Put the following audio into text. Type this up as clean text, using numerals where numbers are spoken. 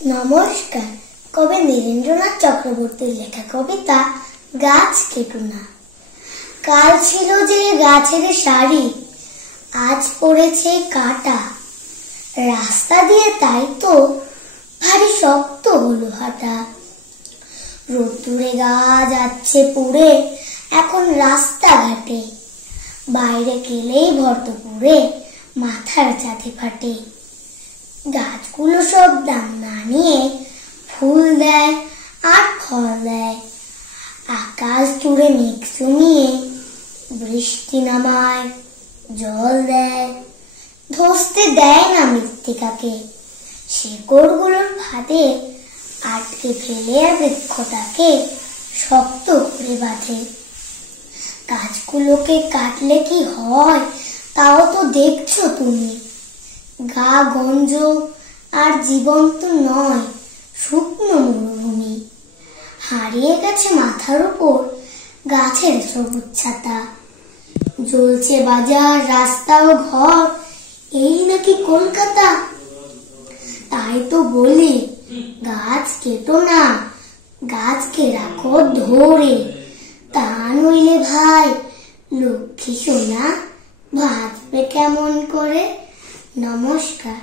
নমস্কার। কবি নীরেন্দ্রনাথ চক্রবর্তীর লেখা কবিতা গাছ কেটো না। কাল ছিল যে গাছের সারি, আজ পড়েছে কাটা। রাস্তা দিয়ে তাই তো ভারী শক্ত হলো হাঁটা। রোদ্দুরে গা যাচ্ছে পুড়ে এখন রাস্তাঘাটে, বাইরে গেলেই ভরপুরে মাথার চাঁদে ফাটে। গাছগুলো সব দাম না নিয়ে ফুল দেয় আর ফল দেয়, আকাশ জুড়ে মেঘ জমিয়ে বৃষ্টি নামায়, জল দেয়। ধসতে দেয় না মৃত্তিকাকে, শেকড়গুলোর ফাঁদে আটকে ফেলে বৃক্ষটাকে শক্ত করে বাঁধে। গাছগুলোকে কাটলে কি হয় তাও তো দেখছো তুমি, গা গঞ্জ আর জীবন্ত নয়, শুকনো মরুভূমি। হারিয়ে গেছে মাথার উপর গাছের সবুজ ছাতা, জ্বলছে বাজার রাস্তা ও ঘর, এই নাকি কলকাতা। তাই তো বলি গাছ কেটো না, গাছকে রাখো ধরে। তা নইলে ভাই লক্ষ্মী সোনা বাঁচবে কেমন করে। নমস্কার।